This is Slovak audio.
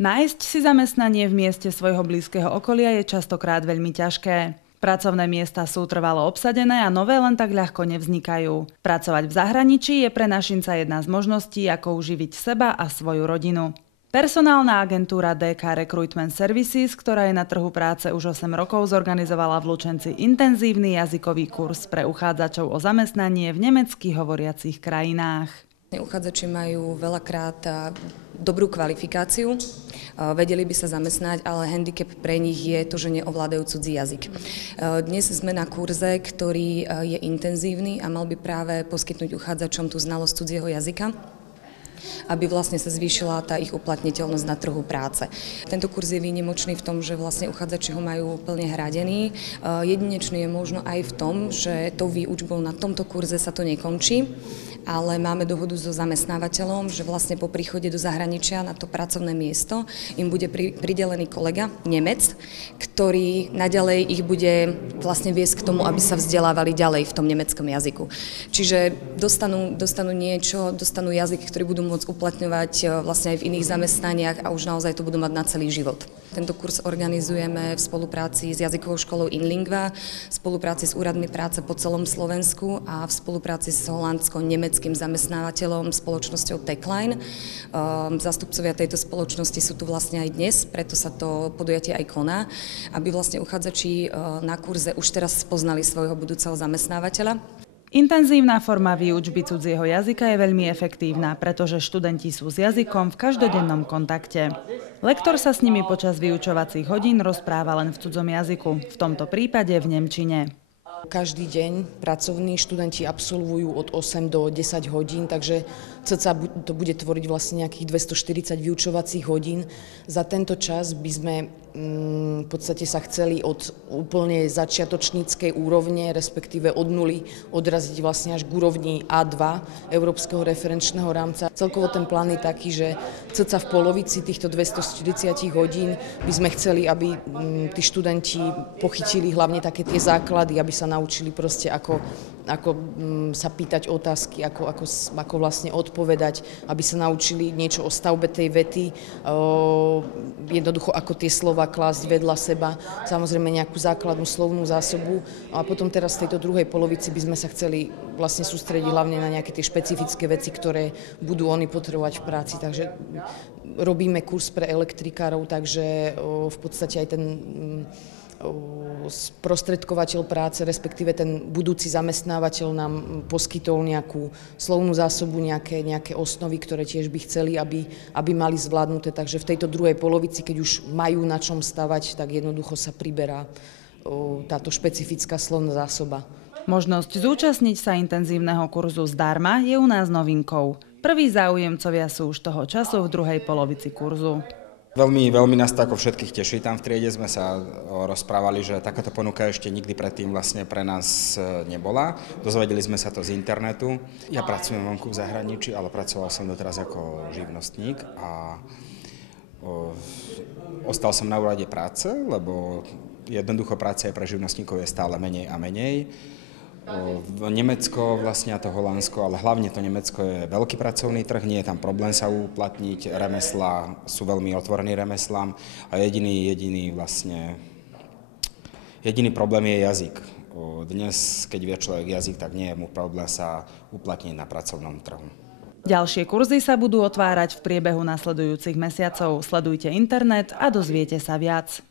Nájsť si zamestnanie v mieste svojho blízkeho okolia je častokrát veľmi ťažké. Pracovné miesta sú trvalo obsadené a nové len tak ľahko nevznikajú. Pracovať v zahraničí je pre našinca jedna z možností, ako uživiť seba a svoju rodinu. Personálna agentúra DK Recruitment Services, ktorá je na trhu práce už 8 rokov, zorganizovala v Lučenci intenzívny jazykový kurz pre uchádzačov o zamestnanie v nemecky hovoriacich krajinách. Uchádzači majú veľakrát dobrú kvalifikáciu, vedeli by sa zamestnať, ale handicap pre nich je to, že neovládajú cudzí jazyk. Dnes sme na kurze, ktorý je intenzívny a mal by práve poskytnúť uchádzačom tú znalosť cudzieho jazyka, aby vlastne sa zvýšila tá ich uplatniteľnosť na trhu práce. Tento kurz je výnimočný v tom, že vlastne uchádzači ho majú plne hradený. Jedinečný je možno aj v tom, že tou výučbou na tomto kurze sa to nekončí, ale máme dohodu so zamestnávateľom, že vlastne po príchode do zahraničia na to pracovné miesto im bude pridelený kolega, Nemec, ktorý naďalej ich bude vlastne viesť k tomu, aby sa vzdelávali ďalej v tom nemeckom jazyku. Čiže dostanú niečo, dostanú jazyk, ktorý budú môcť uplatňovať vlastne aj v iných zamestnaniach a už naozaj to budú mať na celý život. Tento kurz organizujeme v spolupráci s jazykovou školou Inlingva, v spolupráci s úradmi práce po celom Slovensku a v spolupráci s holandsko-nemeckým zamestnávateľom spoločnosťou Techline. Zástupcovia tejto spoločnosti sú tu vlastne aj dnes, preto sa to podujatie aj koná, aby vlastne uchádzači na kurze už teraz spoznali svojho budúceho zamestnávateľa. Intenzívna forma výučby cudzieho jazyka je veľmi efektívna, pretože študenti sú s jazykom v každodennom kontakte. Lektor sa s nimi počas vyučovacích hodín rozpráva len v cudzom jazyku, v tomto prípade v nemčine. Každý deň pracovní študenti absolvujú od 8 do 10 hodín, takže cca to bude tvoriť vlastne nejakých 240 vyučovacích hodín. Za tento čas by sme v podstate sa chceli od úplne začiatočníckej úrovne, respektíve od nuly, odraziť vlastne až k úrovni A2 Európskeho referenčného rámca. Celkovo ten plán je taký, že cca v polovici týchto 240 hodín by sme chceli, aby tí študenti pochytili hlavne také tie základy, aby sa naučili proste ako sa pýtať otázky, ako vlastne odpovedať, aby sa naučili niečo o stavbe tej vety, jednoducho ako tie slova klásť vedľa seba, samozrejme nejakú základnú slovnú zásobu. A potom teraz v tejto druhej polovici by sme sa chceli vlastne sústrediť hlavne na nejaké tie špecifické veci, ktoré budú oni potrebovať v práci. Takže robíme kurz pre elektrikárov, takže v podstate aj ten sprostredkovateľ práce, respektíve ten budúci zamestnávateľ nám poskytol nejakú slovnú zásobu, nejaké osnovy, ktoré tiež by chceli, aby mali zvládnuté. Takže v tejto druhej polovici, keď už majú na čom stavať, tak jednoducho sa priberá táto špecifická slovná zásoba. Možnosť zúčastniť sa intenzívneho kurzu zdarma je u nás novinkou. Prví záujemcovia sú už toho času v druhej polovici kurzu. Veľmi nás to ako všetkých teší. Tam v triede sme sa rozprávali, že takáto ponuka ešte nikdy predtým vlastne pre nás nebola. Dozvedeli sme sa to z internetu. Ja pracujem vonku v zahraničí, ale pracoval som doteraz ako živnostník a ostal som na úrade práce, lebo jednoducho práce pre živnostníkov je stále menej a menej. Nemecko, vlastne a to Holandsko, ale hlavne to Nemecko je veľký pracovný trh, nie je tam problém sa uplatniť, remeslá sú veľmi otvorení remeslám a jediný problém je jazyk. Dnes, keď vie človek jazyk, tak nie je mu problém sa uplatniť na pracovnom trhu. Ďalšie kurzy sa budú otvárať v priebehu nasledujúcich mesiacov. Sledujte internet a dozviete sa viac.